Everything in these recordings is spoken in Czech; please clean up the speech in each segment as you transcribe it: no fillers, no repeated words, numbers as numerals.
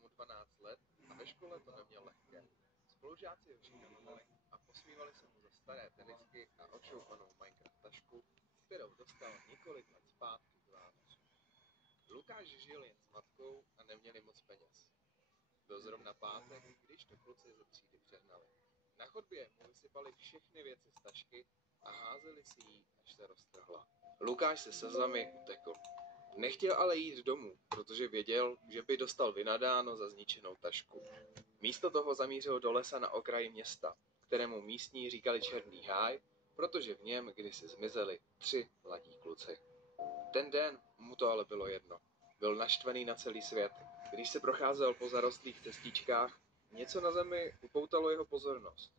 mu 12 let a ve škole to neměl lehké. Spolužáci ho šikanovali a posmívali se mu za staré tenisky a odšoupanou Minecraft tašku, kterou dostal několik let zpátky z Vánoc. Lukáš žil jen s matkou a neměli moc peněz. Byl zrovna pátek, když to kluci ze třídy přehnali. Na chodbě mu vysypali všechny věci z tašky a házeli si ji, až se roztrhla. Lukáš se slzami utekl. Nechtěl ale jít domů, protože věděl, že by dostal vynadáno za zničenou tašku. Místo toho zamířil do lesa na okraji města, kterému místní říkali Černý háj, protože v něm kdysi zmizeli 3 mladí kluci. Ten den mu to ale bylo jedno. Byl naštvaný na celý svět. Když se procházel po zarostlých cestičkách, něco na zemi upoutalo jeho pozornost.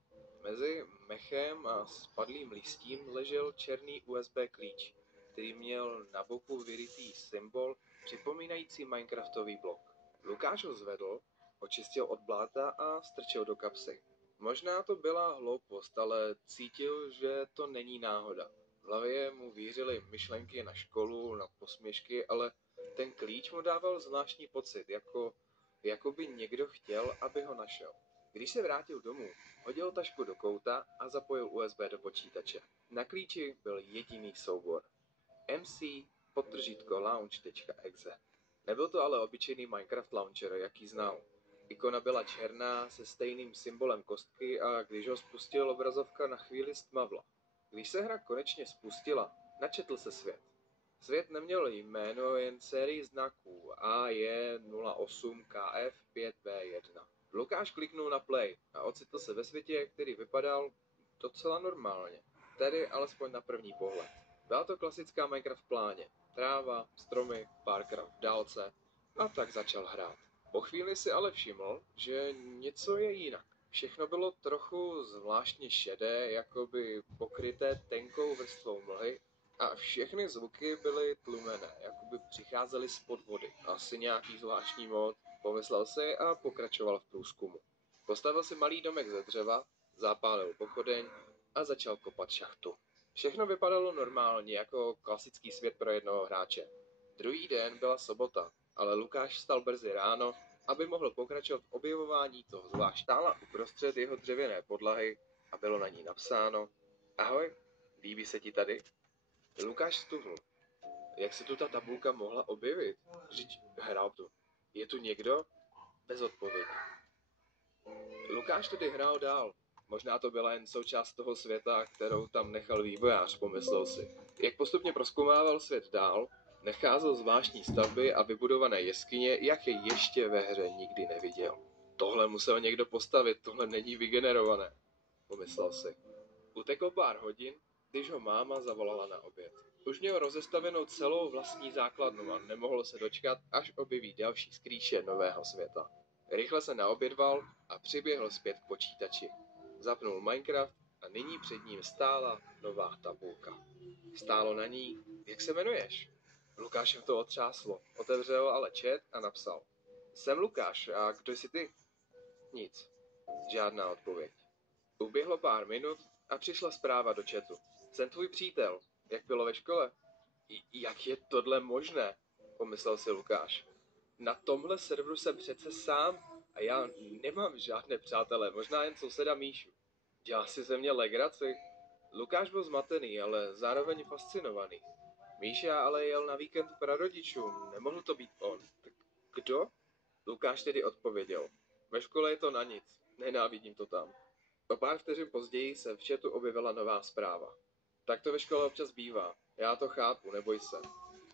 Mezi mechem a spadlým listím ležel černý USB klíč, který měl na boku vyrytý symbol připomínající Minecraftový blok. Lukáš ho zvedl, očistil od bláta a strčil do kapsy. Možná to byla hloupost, ale cítil, že to není náhoda. V hlavě mu vířily myšlenky na školu, na posměšky, ale ten klíč mu dával zvláštní pocit, jako by někdo chtěl, aby ho našel. Když se vrátil domů, hodil tašku do kouta a zapojil USB do počítače. Na klíči byl jediný soubor. mc_launch.exe. Nebyl to ale obyčejný Minecraft launcher, jaký znal. Ikona byla černá se stejným symbolem kostky a když ho spustil, obrazovka na chvíli stmavla. Když se hra konečně spustila, načetl se svět. Svět neměl jméno, jen sérii znaků AJ08KF5B1. Lukáš kliknul na play a ocitl se ve světě, který vypadal docela normálně. Tedy alespoň na první pohled. Byla to klasická Minecraft pláně. Tráva, stromy, párkrát v dálce a tak začal hrát. Po chvíli si ale všiml, že něco je jinak. Všechno bylo trochu zvláštně šedé, jakoby pokryté tenkou vrstvou mlhy a všechny zvuky byly tlumené, jakoby přicházely spod vody. Asi nějaký zvláštní mod, pomyslel si a pokračoval v průzkumu. Postavil si malý domek ze dřeva, zapálil pochodeň a začal kopat šachtu. Všechno vypadalo normálně, jako klasický svět pro jednoho hráče. Druhý den byla sobota, ale Lukáš vstal brzy ráno, aby mohl pokračovat v objevování toho zvlášť. Stála uprostřed jeho dřevěné podlahy a bylo na ní napsáno: Ahoj, líbí se ti tady? Lukáš stuhnul. Jak se tu ta tabulka mohla objevit? Vždyť hrál tu. Je tu někdo? Bez odpovědi. Lukáš tedy hrál dál. Možná to byla jen součást toho světa, kterou tam nechal vývojář, pomyslel si. Jak postupně prozkoumával svět dál, nacházel zvláštní stavby a vybudované jeskyně, jak je ještě ve hře nikdy neviděl. Tohle musel někdo postavit, tohle není vygenerované, pomyslel si. Uteklo pár hodin, když ho máma zavolala na oběd. Už měl rozestavenou celou vlastní základnu a nemohl se dočkat, až objeví další skrýše nového světa. Rychle se naobědval a přiběhl zpět k počítači. Zapnul Minecraft a nyní před ním stála nová tabulka. Stálo na ní: Jak se jmenuješ? Lukášem to otřáslo. Otevřel ale chat a napsal: Jsem Lukáš, a kdo jsi ty? Nic. Žádná odpověď. Uběhlo pár minut a přišla zpráva do chatu. Jsem tvůj přítel. Jak bylo ve škole? Jak je tohle možné? Pomyslel si Lukáš. Na tomhle serveru jsem přece sám a já nemám žádné přátelé, možná jen souseda Míšu. Dělá si ze mě legraci? Lukáš byl zmatený, ale zároveň fascinovaný. Míša ale jel na víkend k prarodičům, nemohl to být on. Tak kdo? Lukáš tedy odpověděl. Ve škole je to na nic, nenávidím to tam. O pár vteřin později se v chatu objevila nová zpráva. Tak to ve škole občas bývá, já to chápu, neboj se.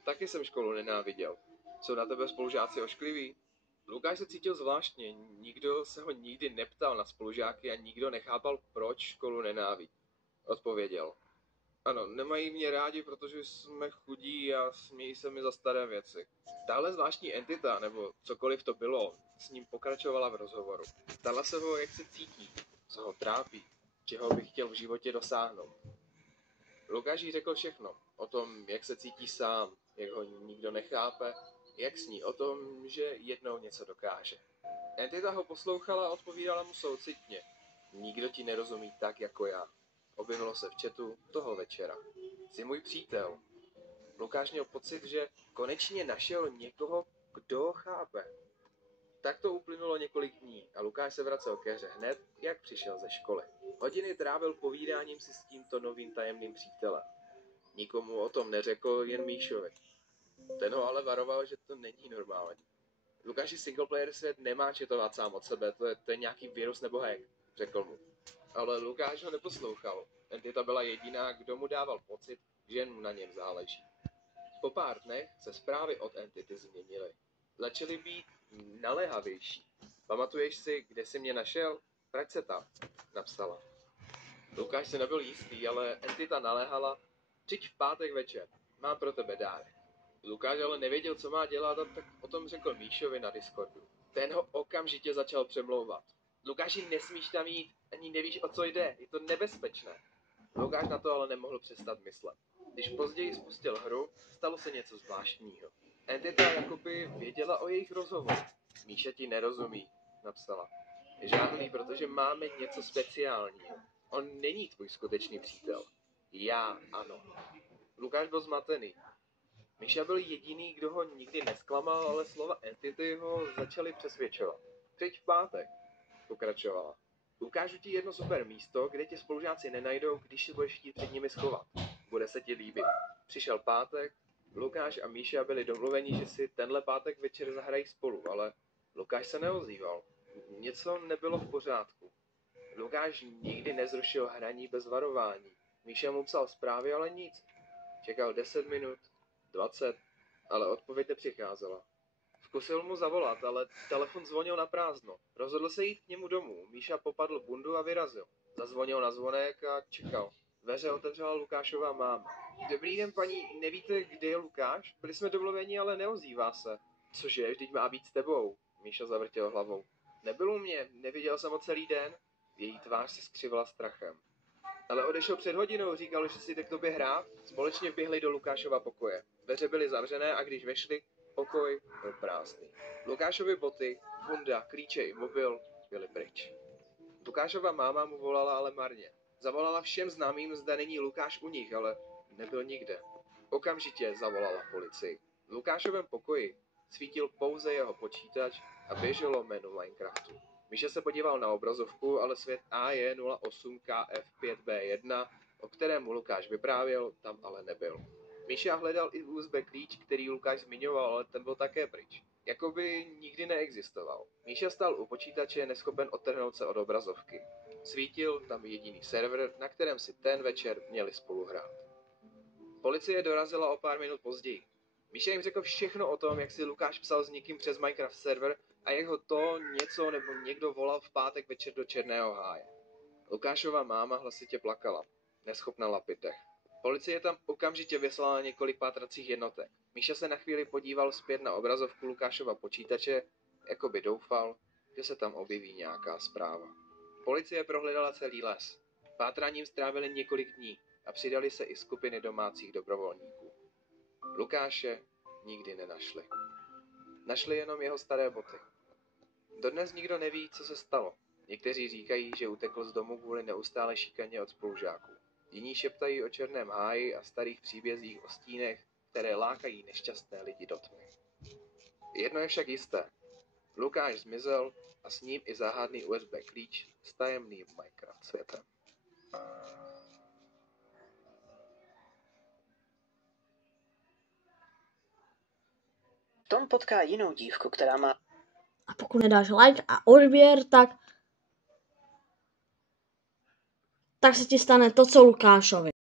Taky jsem školu nenáviděl. Jsou na tebe spolužáci oškliví? Lukáš se cítil zvláštně, nikdo se ho nikdy neptal na spolužáky a nikdo nechápal, proč školu nenávidí. Odpověděl. Ano, nemají mě rádi, protože jsme chudí a smějí se mi za staré věci. Tahle zvláštní entita, nebo cokoliv to bylo, s ním pokračovala v rozhovoru. Ptala se ho, jak se cítí, co ho trápí, čeho by chtěl v životě dosáhnout. Lukáš jí řekl všechno, o tom, jak se cítí sám, jak ho nikdo nechápe, jak sní o tom, že jednou něco dokáže. Entita ho poslouchala a odpovídala mu soucitně. Nikdo ti nerozumí tak, jako já. Objevilo se v chatu toho večera. Jsi můj přítel. Lukáš měl pocit, že konečně našel někoho, kdo ho chápe. Tak to uplynulo několik dní a Lukáš se vracel ke hře hned, jak přišel ze školy. Hodiny trávil povídáním si s tímto novým tajemným přítelem. Nikomu o tom neřekl, jen Míšovi. Ten ho ale varoval, že to není normální. Lukáši, singleplayer svět nemá četovat sám od sebe, to je nějaký virus nebo hack, řekl mu. Ale Lukáš ho neposlouchal. Entita byla jediná, kdo mu dával pocit, že jen mu na něm záleží. Po pár dnech se zprávy od Entity změnily. Začaly být naléhavější. Pamatuješ si, kde jsi mě našel? Vrať se tam, napsala. Lukáš se nebyl jistý, ale Entita naléhala, přijď v pátek večer, mám pro tebe dárek. Lukáš ale nevěděl, co má dělat, a tak o tom řekl Míšovi na Discordu. Ten ho okamžitě začal přemlouvat. Lukáši, nesmíš tam jít, ani nevíš, o co jde, je to nebezpečné. Lukáš na to ale nemohl přestat myslet. Když později spustil hru, stalo se něco zvláštního. Entita jakoby věděla o jejich rozhovoru. Míša ti nerozumí, napsala. Žádný, protože máme něco speciálního. On není tvůj skutečný přítel. Já ano. Lukáš byl zmatený. Míša byl jediný, kdo ho nikdy nesklamal, ale slova Entity ho začaly přesvědčovat. Přijď v pátek, pokračovala. Ukážu ti jedno super místo, kde tě spolužáci nenajdou, když si budeš chtít před nimi schovat. Bude se ti líbit. Přišel pátek, Lukáš a Míša byli domluveni, že si tenhle pátek večer zahrají spolu, ale Lukáš se neozýval. Něco nebylo v pořádku. Lukáš nikdy nezrušil hraní bez varování. Míša mu psal zprávy, ale nic. Čekal 10 minut, 20, ale odpověď nepřicházela. Zkusil mu zavolat, ale telefon zvonil na prázdno. Rozhodl se jít k němu domů. Míša popadl bundu a vyrazil. Zazvonil na zvonek a čekal. Dveře otevřela Lukášova máma. Dobrý den, paní, nevíte, kde je Lukáš? Byli jsme domluveni, ale neozývá se. Cože, vždyť má být s tebou. Míša zavrtěl hlavou. Nebyl u mě, neviděl jsem ho celý den. Její tvář se skřivila strachem. Ale odešel před hodinou, říkal, že si jde k tobě hrát. Společně vběhli do Lukášova pokoje. Dveře byly zavřené a když vešli, pokoj byl prázdný. Lukášovy boty, bunda, klíče i mobil byli pryč. Lukášova máma mu volala, ale marně. Zavolala všem známým, zda není Lukáš u nich, ale nebyl nikde. Okamžitě zavolala policii. V Lukášovém pokoji svítil pouze jeho počítač a běželo menu Minecraftu. Míša se podíval na obrazovku, ale svět AE08KF5B1, o kterém mu Lukáš vyprávěl, tam ale nebyl. Míša hledal i USB klíč, který Lukáš zmiňoval, ale ten byl také pryč. Jakoby nikdy neexistoval. Míša stál u počítače, neschopen odtrhnout se od obrazovky. Svítil tam jediný server, na kterém si ten večer měli spolu hrát. Policie dorazila o pár minut později. Míša jim řekl všechno o tom, jak si Lukáš psal s někým přes Minecraft server a jak ho to něco nebo někdo volal v pátek večer do Černého háje. Lukášova máma hlasitě plakala, neschopna lapit dech. Policie tam okamžitě vyslala několik pátracích jednotek. Míša se na chvíli podíval zpět na obrazovku Lukášova počítače, jako by doufal, že se tam objeví nějaká zpráva. Policie prohledala celý les. Pátráním strávili několik dní a přidali se i skupiny domácích dobrovolníků. Lukáše nikdy nenašli. Našli jenom jeho staré boty. Dodnes nikdo neví, co se stalo. Někteří říkají, že utekl z domu kvůli neustále šikaně od spolužáků. Jiní šeptají o černém háji a starých příbězích o stínech, které lákají nešťastné lidi do tmy. Jedno je však jisté. Lukáš zmizel a s ním i záhadný USB klíč s tajemným Minecraft světem. Tom potká jinou dívku, která má... A pokud nedáš like a odběr, tak se ti stane to, co Lukášovi.